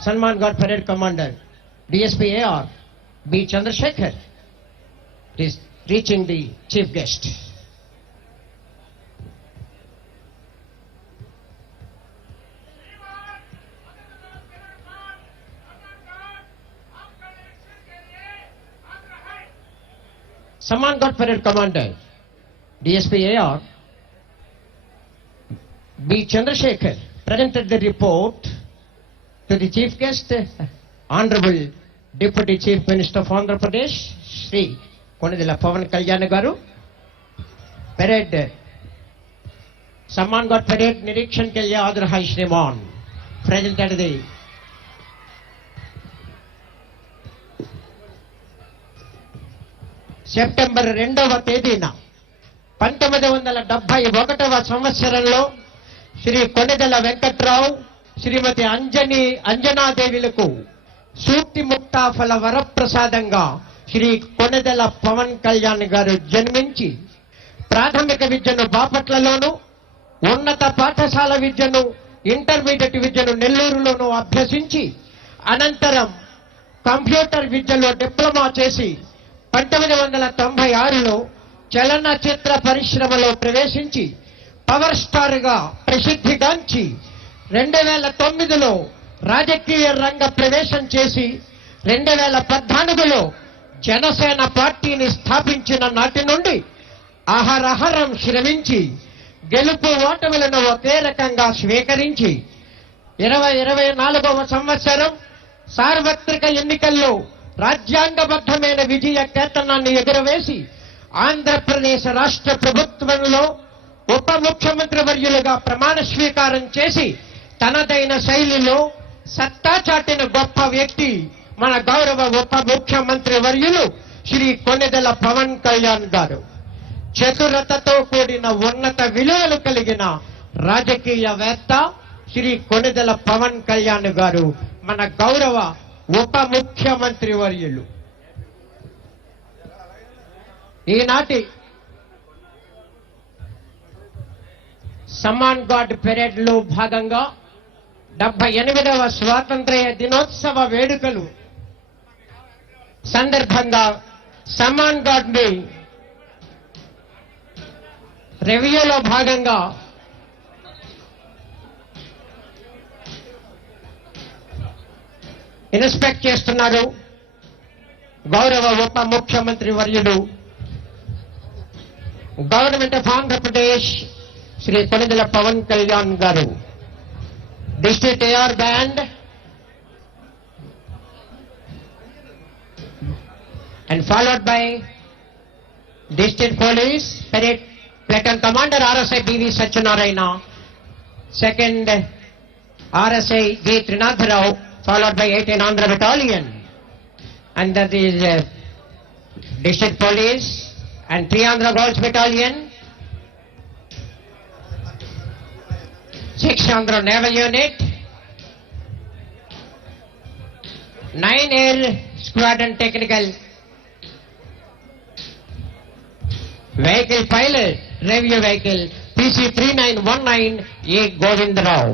Salman Ghat Parade Commander, DSP AR, B. Chandrasekhar, is reaching the chief guest. Salman Ghat Parade Commander, DSP AR, B. Chandrasekhar, presented the report to the chief guest, Honorable Deputy Chief Minister of Andhra Pradesh, Shri Konidela Pawan Kalyan Garu. Parade, Salman Ghat Parade Nirikshan के लिए आदर है श्रीमान. Presented the September 2వ తేదీన 1971వ సంవత్సరంలో శ్రీ కొణిదెల వెంకట్రావు, శ్రీమతి అంజనాదేవిలకు సూక్తి ముక్తాఫల వరప్రసాదంగా శ్రీ కొణిదెల పవన్ కళ్యాణ్ గారు జన్మించి ప్రాథమిక విద్యను బాపట్లలోను, ఉన్నత పాఠశాల విద్యను, ఇంటర్మీడియట్ విద్యను నెల్లూరులోను అభ్యసించి అనంతరం కంప్యూటర్ విద్యలో డిప్లొమా చేసి 1996లో చలనచిత్ర పరిశ్రమలో ప్రవేశించి పవర్ స్టార్ గా ప్రసిద్ధిగాంచి 2009లో రాజకీయ రంగ ప్రవేశం చేసి 2014లో జనసేన పార్టీని స్థాపించిన నాటి నుండి అహరహరం శ్రమించి గెలుపు ఓటములను ఒకే రకంగా స్వీకరించి 2024వ సంవత్సరం సార్వత్రిక ఎన్నికల్లో రాజ్యాంగబద్ధమైన విజయ కేతనాన్ని ఎగురవేసి ఆంధ్రప్రదేశ్ రాష్ట్ర ప్రభుత్వంలో ఉప ముఖ్యమంత్రి వర్యులుగా ప్రమాణ స్వీకారం చేసి తనదైన శైలిలో సత్తా చాటిన గొప్ప వ్యక్తి మన గౌరవ ఉప ముఖ్యమంత్రి వర్యులు శ్రీ కొణిదెల పవన్ కళ్యాణ్ గారు. చతురతతో కూడిన ఉన్నత విలువలు కలిగిన రాజకీయవేత్త శ్రీ కొణిదెల పవన్ కళ్యాణ్ గారు మన గౌరవ ఉప ముఖ్యమంత్రి వర్యులు. ఈనాటి సమ్మాన్ ఘాట్ పెరేడ్ లో భాగంగా 78వ స్వాతంత్ర్య దినోత్సవ వేడుకలు సందర్భంగా సమ్మాన్ ఘాట్ ని రివ్యూలో భాగంగా ఇన్స్పెక్ట్ చేస్తున్నారు గౌరవ ఉప ముఖ్యమంత్రి వర్యుడు, గవర్నమెంట్ ఆఫ్ ఆంధ్రప్రదేశ్ శ్రీ కొణిదెల పవన్ కళ్యాణ్ గారు. District AR band and followed by district police parade platoon commander RSI BV Satyanarayana, second RSI G Trinath Rao, followed by 18 Andhra battalion, and that is district police and 3 Andhra Girls battalion, 6 Andhra naval unit, 9 air squadron technical vehicle pilot review vehicle PC 3919 A Govindarao.